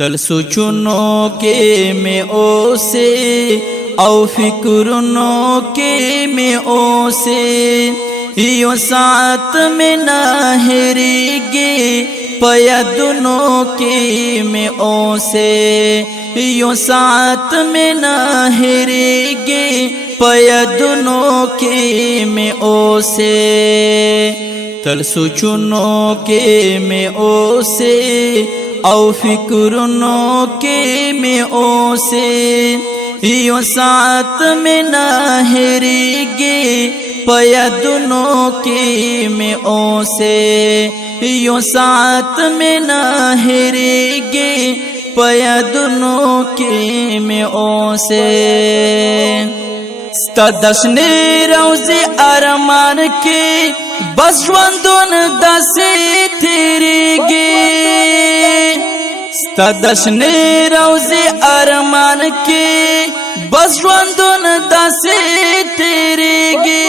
तल सोचुनों के में ओसे औ फिक्रुनों के में ओसे यो साथ में ना हेरेगे पयदुनों के में ओसे यो साथ में ना हेरेगे पयदुनों के में ओसे तल सोचुनों के में ओसे औ फिक्रुनों के में ओसे यो साथ में ना हेरेगे पयदुनों के में ओसे यो साथ में ना हेरेगे पयदुनों के में ओसे स्तदशने रोज़े अरमान के बस ژوندون दसे तेरेगे स्तदशने रोज़े अरमान के बस ژوندون दसे तेरेगे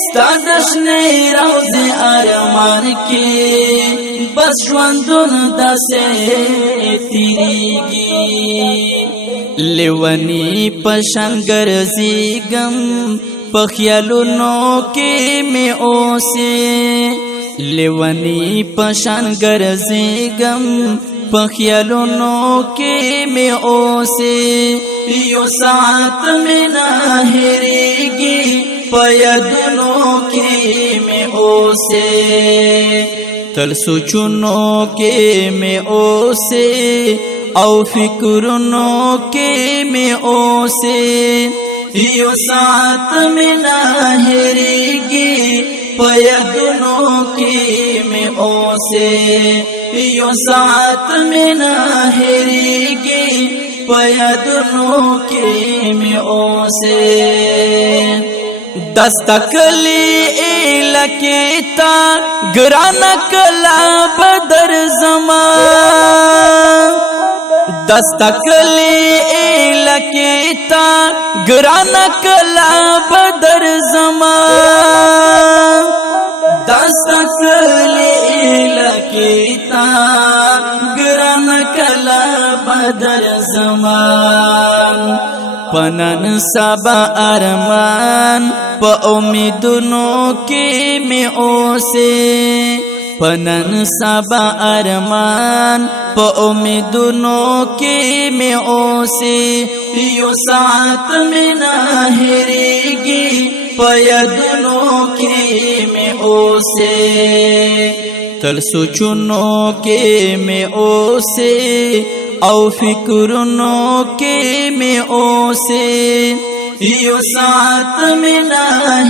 स्तदशने रोज़े अरमान के बस ژوندون दसे तेरेगे लेवनी पशंगर जीगम पखियालुनों के में ओसे लेवनी पशंगर जीगम पखियालुनों के में ओसे यो साथ में ना हेरेगे पयदुनों के में ओसे तल सोचुनों के में ओसे औ फिक्रुनों के में ओसे यो साथ में ना हेरेगे पयदुनों के में ओसे यो साथ में ना हेरेगे पयदुनों के में ओसे दस्तकली लकेता ग्राना कला बदर ज़मान दस्तकली लकेता ग्राना कला बदर ज़मान दस्तकली लकेता ग्राना कला बदर ज़मान पनन सबा अरमान प उम्मीदुनों के में ओसे पनन सबा अरमान प उम्मीदुनों के में ओसे यो साथ में ना हेरेगे पयदुनों के में ओसे तल सोचुनों के में ओसे औ फिक्रुनों के में ओसे यो साथ में ना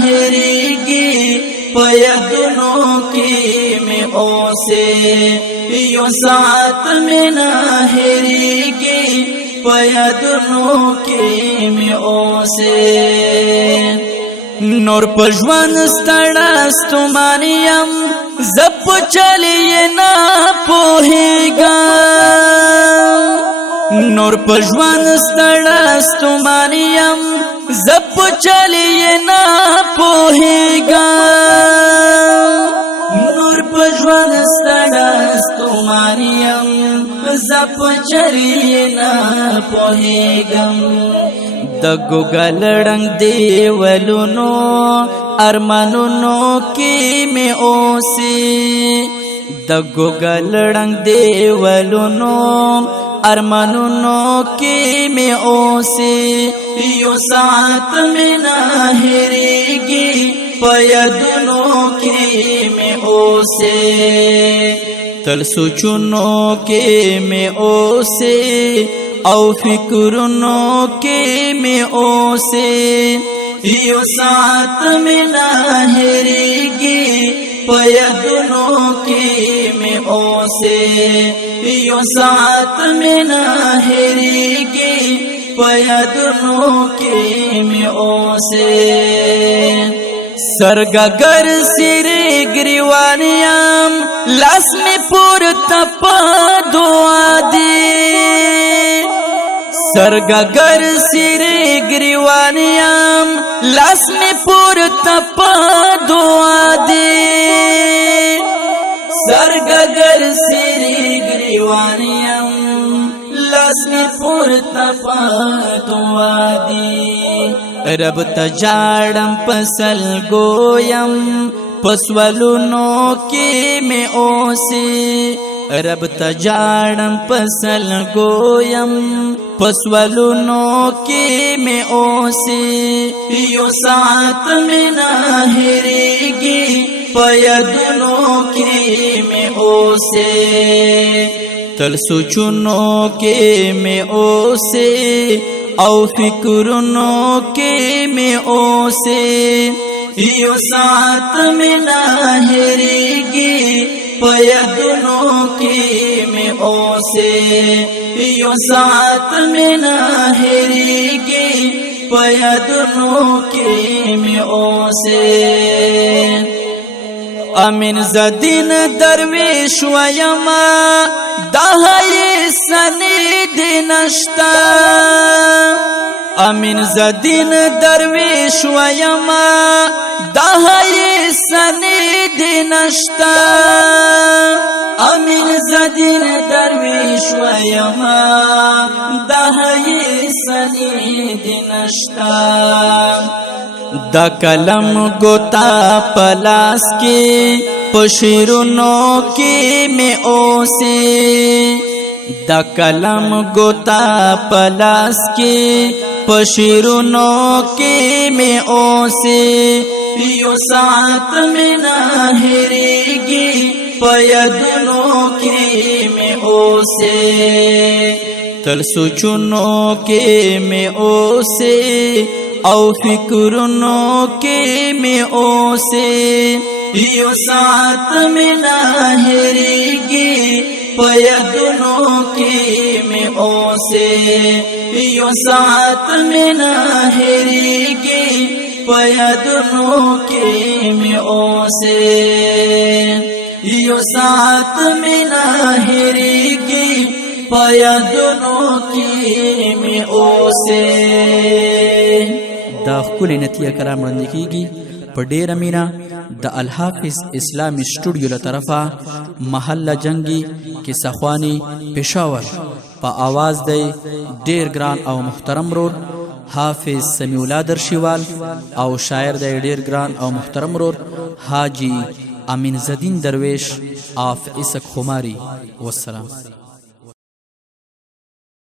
हेरेगे पयदुनों के में ओसे यो साथ में ना हेरेगे पयदुनों के में ओसे नूर पजवन स्तुमानियम जब चलिए ना पोहेगा नूर पजवन स्तुमानियम जब चलिए ना पोहेगा नूर पजवन स्तुमानियम जब चलिए ना पोहेगा दगो गलड़ंग देवलुनो अरमानुनो के में ओसे दगो गलड़ंग देवलुनो अरमानुनो के में ओसे यो साथ में ना हेरेगे पयदुनों के में ओसे तल सोचुनों के में ओसे औ फिक्रुनों के में ओसे यो साथ में ना हेरेगे पयदुनों के में ओसे यो साथ में ना हेरेगे पयदुनों के में ओसे सरगगर सिरे गिरिवानियाम लास में पूर तपा दुआ दे सरगगर सिरे गिरिवानियाम लास में पूर तपा दुआ दे सरगगर सिरे गिरिवानियाम لاس می پورتا پا دعا دی رب تجاڑم پسل گویم پسولونو کی میں اوسی رب تجاڑم پسل گویم پسولونو کی میں اوسی یو ساعت میں نہ ہریگی پیدنو کی میں اوسے تل سوچنو کے میں اوسے او فکرنو کے میں اوسے یو ساعت میں نہ ہریگی پیدنو کی میں اوسے یو ساعت میں نہ ہریگی پیدنو کی میں اوسے امین زدین درویش ویما دہائی سنید نشتا امین زدین درویش ویما دہائی سنید نشتا امین زدین درویش ویما دہائی سنید نشتا دا کلم گوتا پلاس کی پشیرونو کی میں اوسی دا کلم گوتا پلاس کی پشیرونو کی میں اوسی یو ساعت میں نہ ہریگی پیدنو کی میں اوسے تل سوچنو کی میں اوسے او فکرنو کے میں اوسے یو ساعت میں نہ ہریگی پیدنو کے میں اوسے یو ساعت میں نہ ہریگی پیدنو کے میں اوسے یو ساعت میں نہ ہریگی پیدنو کے میں اوسے دا خپل نتیه کرام وړاندې کیږي په ډیره مینه د الحافظ اسلامي سټوډیو له طرفه محله جنگي کیسه خواني پېښور په आवाज دی ډیر ګران او محترم رور حافظ سمیع الله درشیوال او شاعر دی ډیر ګران او محترم رور حاجی امین زدین درویش آف اسک خماری والسلام.